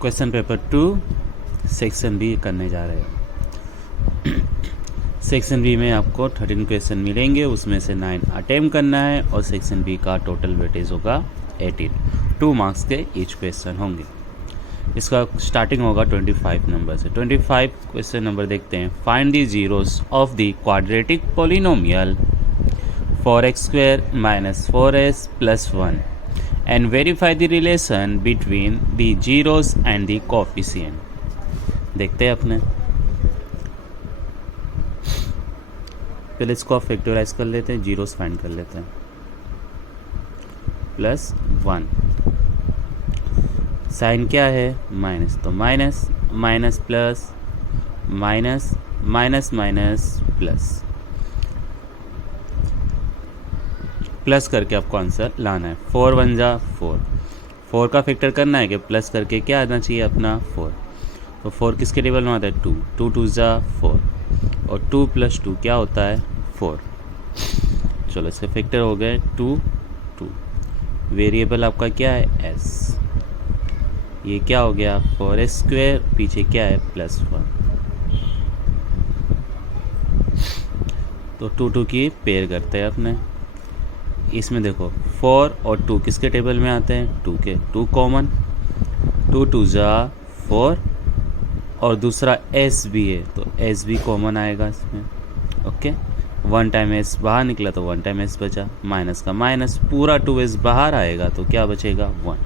Question paper 2 section B करने जा रहे हैं। सेक्शन बी में आपको 13 क्वेश्चन मिलेंगे, उसमें से 9 अटेम्प्ट करना है और सेक्शन बी का टोटल वेटेज होगा 18। 2 मार्क्स के ईच क्वेश्चन होंगे। इसका स्टार्टिंग होगा 25 नंबर से। 25 क्वेश्चन नंबर देखते हैं। Find the zeros of the quadratic polynomial 4x² - 4s + 1 and verify the relation between the zeros and the coefficient। देखते हैं अपने, पहले इसको आप फैक्टराइज कर लेते हैं, जीरोस फाइंड कर लेते हैं। +1 साइन क्या है माइनस, तो minus minus plus minus minus minus plus plus करके आपको आंसर लाना है। 4 × 1 = 4, 4 का फैक्टर करना है कि प्लस करके क्या आना चाहिए अपना 4। तो 4 किसके टेबल में आता है 2, 2 × 2 = 4 और 2 + 2 क्या होता है 4। चलो इसके फैक्टर हो गए 2 2। वेरिएबल आपका क्या है s, ये क्या हो गया 4s², पीछे क्या है +1। तो 2 2 की पेयर करते हैं अपने। इसमें देखो 4 और 2 किसके टेबल में आते हैं 2 के, 2 कॉमन, 2 × 2 = 4 और दूसरा s भी है तो s भी कॉमन आएगा इसमें। ओके, 1 टाइम s बाहर निकला तो 1 टाइम s बचा, माइनस का माइनस, पूरा 2s बाहर आएगा तो क्या बचेगा 1।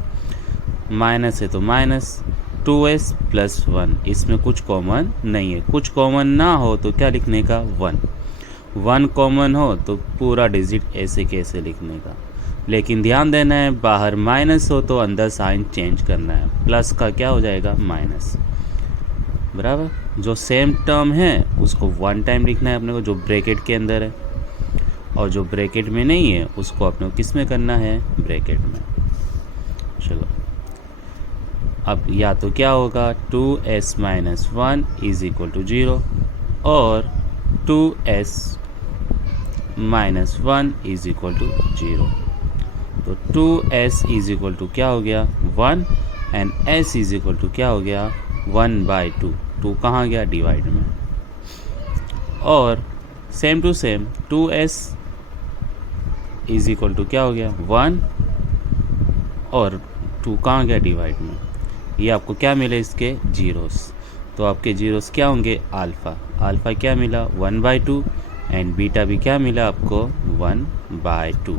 माइनस है तो माइनस 2s + 1, इसमें कुछ कॉमन नहीं है। कुछ कॉमन ना हो तो क्या लिखने का 1, 1 कॉमन हो तो पूरा डिजिट ऐसे कैसे लिखने का। लेकिन ध्यान देना है बाहर माइनस हो तो अंदर साइन चेंज करना है, प्लस का क्या हो जाएगा माइनस, बराबर। जो सेम टर्म है उसको 1 टाइम लिखना है अपने को, जो ब्रैकेट के अंदर है, और जो ब्रैकेट में नहीं है उसको अपने को किस में करना है ब्रैकेट में। चलो अब या तो क्या होगा 2s - 1 = 0 और 2s - 1 = 0। तो 2s = क्या हो गया 1 एंड s = क्या हो गया 1/2। 2 कहाँ गया डिवाइड में। और सेम टू सेम 2s = क्या हो गया 1 और 2 कहाँ गया डिवाइड में। ये आपको क्या मिले इसके जीरोस, तो आपके जीरोस क्या होंगे अल्फ़ा, अल्फ़ा क्या मिला 1/2 एंड बीटा भी क्या मिला आपको 1/2।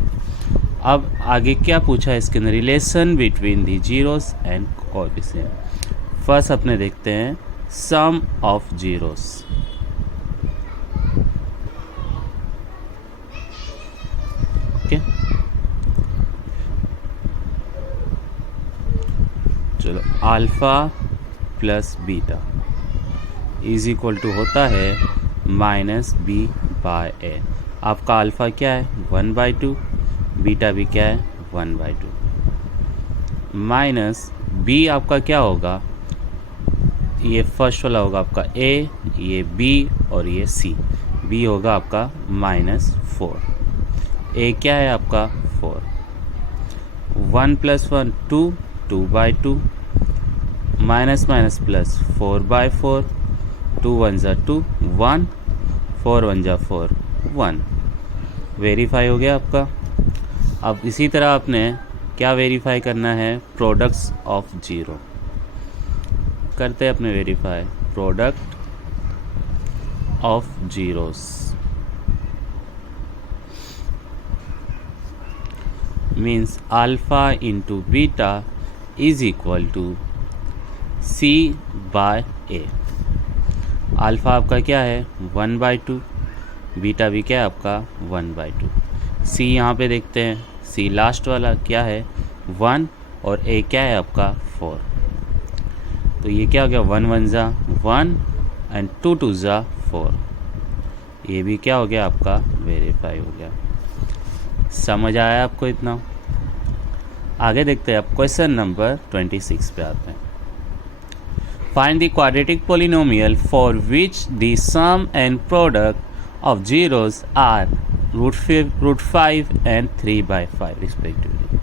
अब आगे क्या पूछा है इसके अंदर, relation between the zeros and coefficient. First अपने देखते हैं सम ऑफ जीरोस। ओके, चलो अल्फ़ा + बीटा = होता है -b/a। आपका अल्फ़ा क्या है 1/2, बीटा भी क्या है 1/2। माइनस b आपका क्या होगा, ये फर्स्ट वाला होगा आपका a, ये b और ये c। b होगा आपका -4, a क्या है आपका 4, 1 + 1 2, 2/2, माइनस माइनस प्लस 4/4, 2 × 1 = 2, 1, 4 × 1 = 4, 1। वेरीफाई हो गया आपका। अब इसी तरह आपने क्या वेरीफाई करना है प्रोडक्ट्स ऑफ जीरो। करते हैं अपने verify product of zeros. Means alpha × beta = c/a। Alpha आपका क्या है 1/2, बीटा भी क्या है आपका 1/2। c यहाँ पे देखते हैं, c लास्ट वाला क्या है 1 और a क्या है आपका 4। तो ये क्या हो गया 1 × 1 = 1 एंड 2 × 2 = 4। ये भी क्या हो गया आपका वेरीफाई हो गया। समझ आया आपको इतना। आगे देखते हैं आप क्वेश्चन नंबर 26 पे आते हैं। Find the quadratic polynomial for which the sum and product of zeros are √5 and 3/5 respectively।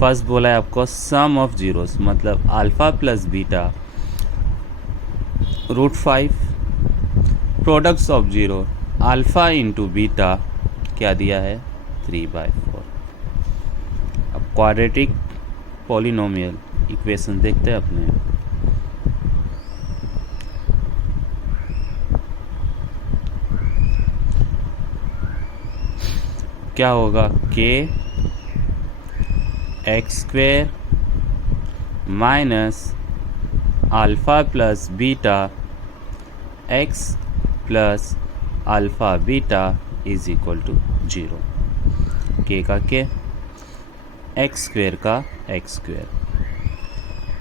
First बोला है आपको सम ऑफ जीरोस, मतलब alpha plus beta √5, products of zero alpha into beta क्या दिया है 3/4। अब क्वाड्रेटिक पॉलिनोमियल इक्वेशन देखते हैं अपने। क्या होगा k x² minus alpha plus beta x plus alpha beta is equal to 0। k का k, x² का x²,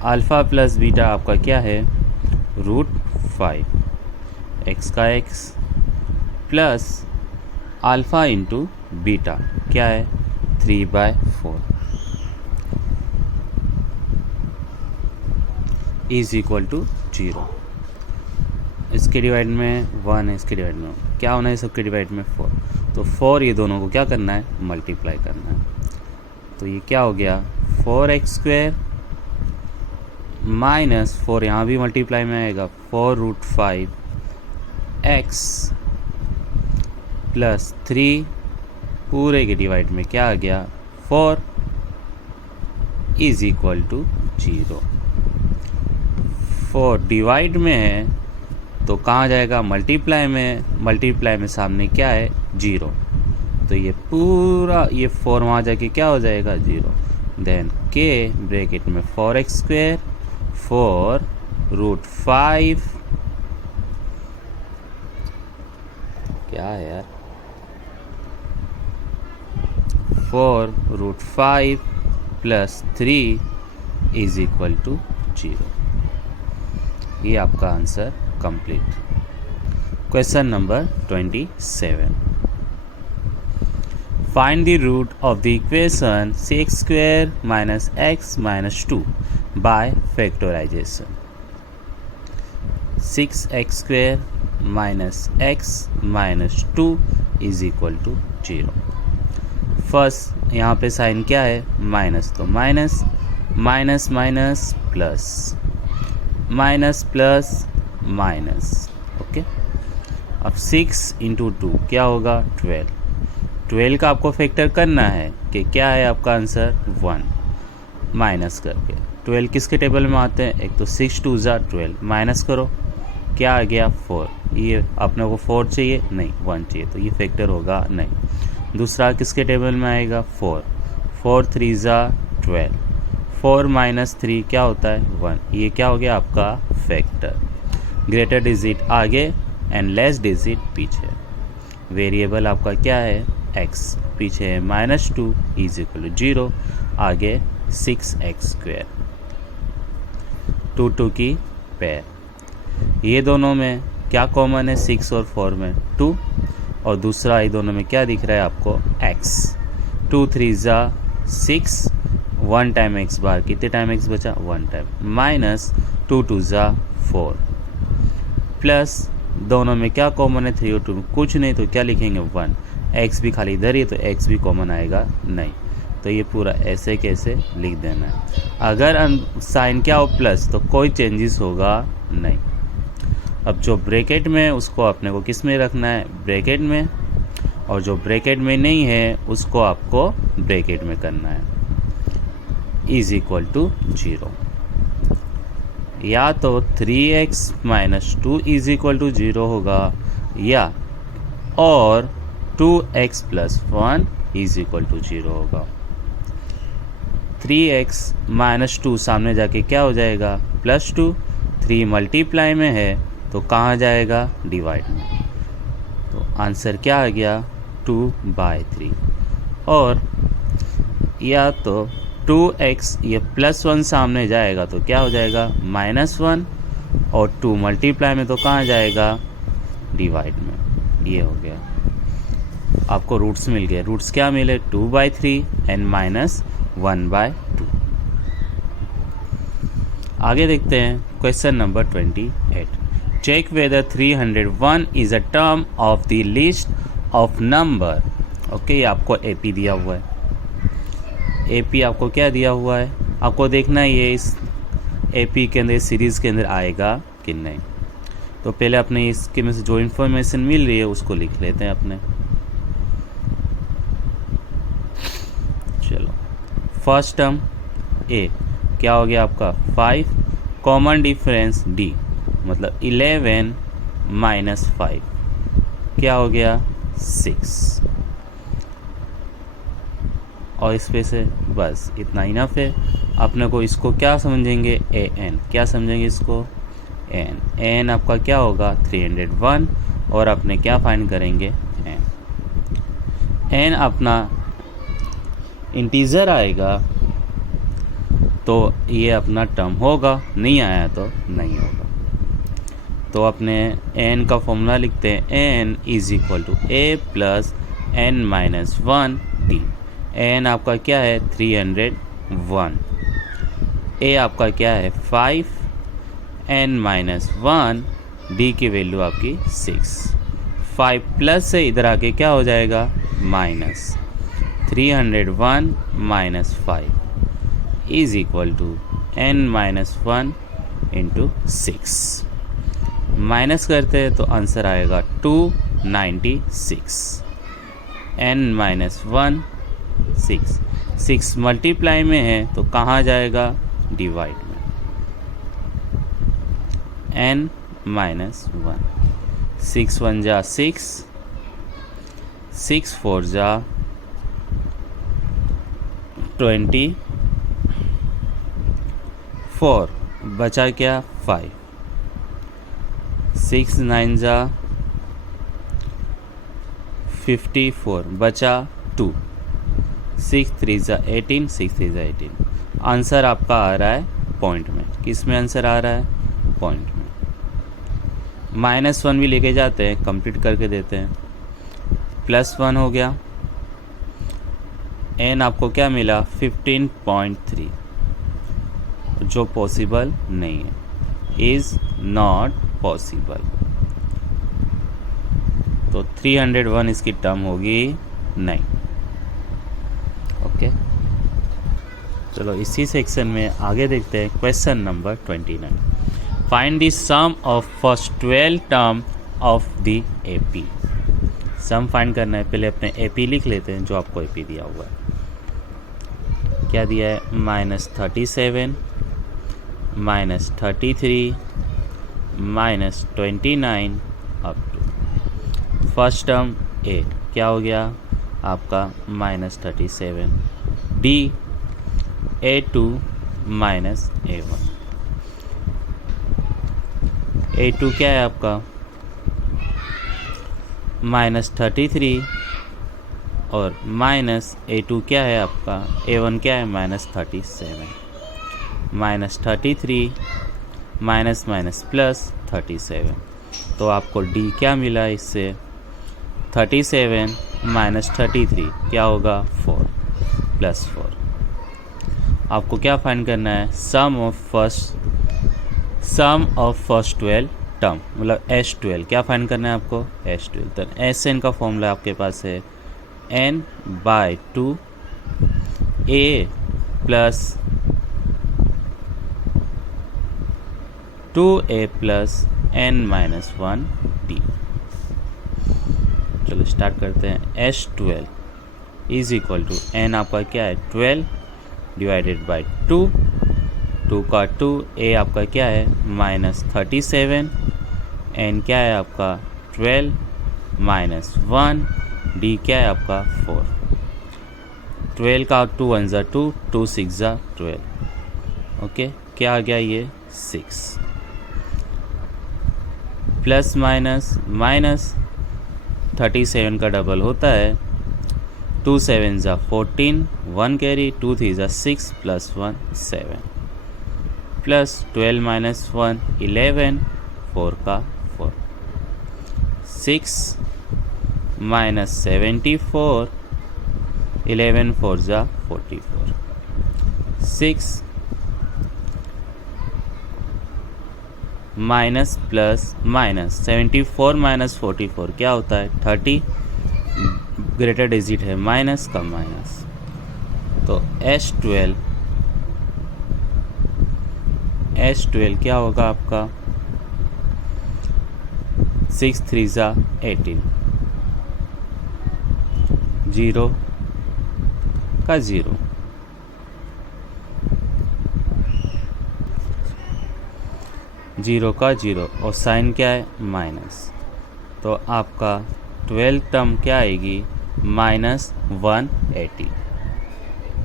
अल्फ़ा प्लस बीटा आपका क्या है √5, x का x plus alpha into beta क्या है 3/4 इज इक्वल टू 0। इसके डिवाइड में 1 है, इसके डिवाइड में क्या होना है, सबके डिवाइड में 4, तो 4 ये दोनों को क्या करना है मल्टीप्लाई करना है। तो ये क्या हो गया 4x² माइनस 4 यहाँ भी मल्टीप्लाई में आएगा 4√5 x प्लस 3 पूरे के डिवाइड में क्या आ गया 4 इज इक्वल टू 0। 4 डिवाइड में है तो कहाँ जाएगा मल्टीप्लाई में, मल्टीप्लाई में सामने क्या है 0, तो ये पूरा ये 4 वहाँ जाके क्या हो जाएगा 0। देन k ब्रैकेट में 4x² 4√5 क्या है यार 4√5 प्लस 3 इज इक्वल टू 0। ये आपका answer complete. Question number 27, find the root of the equation x² minus x minus 2 by factorisation. 6x² minus x minus 2 is equal to 0। First यहाँ पे sign क्या है माइनस, तो minus minus minus plus minus plus minus, okay. अब 6 into 2 क्या होगा 12, 12 का आपको फैक्टर करना है कि क्या है आपका आंसर 1 माइनस करके। 12 किसके टेबल में आते हैं, एक तो 6 2 12 माइनस करो क्या आ गया 4, ये अपने को 4 चाहिए नहीं 1 चाहिए, तो ये फैक्टर होगा नहीं। दूसरा किसके टेबल में आएगा 4, 4 3 12, 4 माइनस 3 क्या होता है 1, ये क्या हो गया आपका फैक्टर। ग्रेटर डिजिट आगे एंड लेस डिजिट पीछे। वेरिएबल आपका क्या है x, पीछे है -2 इज इक्वल टू 0, आगे 6x²। 2 2 की पेयर, ये दोनों में क्या कॉमन है 6 और 4 में 2, और दूसरा ये दोनों में क्या दिख रहा है आपको x। 2 3 6, 1 टाइम x बार, कितने टाइम x बचा 1 टाइम, माइनस 2 2 4 प्लस दोनों में क्या कॉमन है 3 और 2 में कुछ नहीं, तो क्या लिखेंगे 1, x भी खाली इधर ही तो x भी कॉमन आएगा नहीं, तो ये पूरा ऐसे कैसे लिख देना है। अगर साइन क्या हो प्लस तो कोई चेंजेस होगा नहीं। अब जो ब्रैकेट में उसको अपने को किस में रखना है ब्रैकेट में, और जो ब्रैकेट में नहीं है उसको आपको ब्रैकेट में करना है, इज इक्वल टू 0। या तो 3x minus 2 is equal to 0 होगा, या और 2x plus 1 is equal to 0 होगा। 3x माइनस 2 सामने जाके क्या हो जाएगा +2, 3 मल्टीप्लाई में है तो कहाँ जाएगा डिवाइड में, तो आंसर क्या आ गया 2/3। और या तो 2x ये +1 सामने जाएगा तो क्या हो जाएगा -1, और 2 मल्टीप्लाई में तो कहाँ जाएगा डिवाइड में, ये हो गया। आपको रूट्स मिल गए, रूट्स क्या मिले 2/3 एंड -1/2। आगे देखते हैं question number 28, check whether 301 is a term of the list of number. Okay, ये आपको एपी दिया हुआ है। AP आपको क्या दिया हुआ है, आपको देखना है ये इस AP के अंदर, सीरीज़ के अंदर आएगा कि नहीं। तो पहले अपने इसके में से जो इन्फॉर्मेशन मिल रही है उसको लिख लेते हैं अपने। चलो, फर्स्ट टर्म A क्या हो गया आपका 5, कॉमन डिफरेंस D मतलब 11 माइनस 5 क्या हो गया 6, और इस पे से बस इतना इनफ है। अपने को इसको क्या समझेंगे, an, क्या समझेंगे इसको n आपका क्या होगा 301, और अपने क्या फाइंड करेंगे n अपना इंटीजर आएगा तो ये अपना टर्म होगा, नहीं आया तो नहीं होगा। तो अपने n का फॉर्मूला लिखते हैं, n is equal to a plus n minus 1 d। n आपका क्या है 301, a आपका क्या है 5, n माइनस 1, d की वैल्यू आपकी 6। 5 प्लस से इधर आके क्या हो जाएगा minus 301 minus 5 is equal to n minus 1 into 6। Minus करते हैं तो आंसर आएगा 296। n माइनस 1 6, 6 मल्टीप्लाई में है तो कहाँ जाएगा डिवाइड में, n माइनस 1, 6 1 जा 6, 6 4 जा 24, बचा क्या 5, 6 9 जा 54, बचा 2, 6 3 जा 18, 6 3 जा 18। आंसर आपका आ रहा है पॉइंट में। किस में आंसर आ रहा है पॉइंट में। -1 भी लेके जाते हैं, कंप्लीट करके देते हैं। +1 हो गया, n आपको क्या मिला 15.3, जो पॉसिबल नहीं है, इज़ नॉट पॉसिबल। तो 301 इसकी टर्म होगी नहीं। ओके, चलो इसी सेक्शन में आगे देखते हैं question number 29। Find the sum of first 12 term of the AP। Sum फाइंड करना है, पहले अपने AP लिख लेते हैं जो आपको AP दिया हुआ है। क्या दिया है -37 -33 -29 up to first term A क्या हो गया आपका -37, D A2 -A1। A2 क्या है आपका -33, और -A2 क्या है आपका A1 क्या है -37, -33 माइनस प्लस 37। तो आपको D क्या मिला इससे 37 -33 क्या होगा 4 +4। आपको क्या फाइंड करना है सम ऑफ फर्स्ट 12 टर्म मतलब S12 क्या फाइंड करना है आपको S12। तो SN का फॉर्मूला आपके पास है n/2 A plus 2A plus n-1 D। चलो स्टार्ट करते हैं। S12 is equal to n आपका क्या है 12 डिवाइडेड बाई 2, 2 का 2, A आपका क्या है -37, n क्या है आपका 12 -1, D क्या है आपका 4। 12 का 2 1 ज़ा 2, 2 6 ज़ा 12। ओके, क्या आ गया ये 6 प्लस माइनस 37 का डबल होता है 2 7 ज़ा 14, 1 कैरी 2 3 ज़ा 6 प्लस 1 7 प्लस 12 -1 11, 4 का 4, 6 -74, 11 4 ज़ा 44, 6 माइनस प्लस माइनस 74 माइनस 44 क्या होता है 30, ग्रेटर डिजिट है माइनस का माइनस तो S12 क्या होगा आपका 6 3 ज़ा 18, 0 का 0, जीरो का 0 और साइन क्या है माइनस, तो आपका 12 टर्म क्या आएगी -180।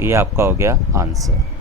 ये आपका हो गया आंसर।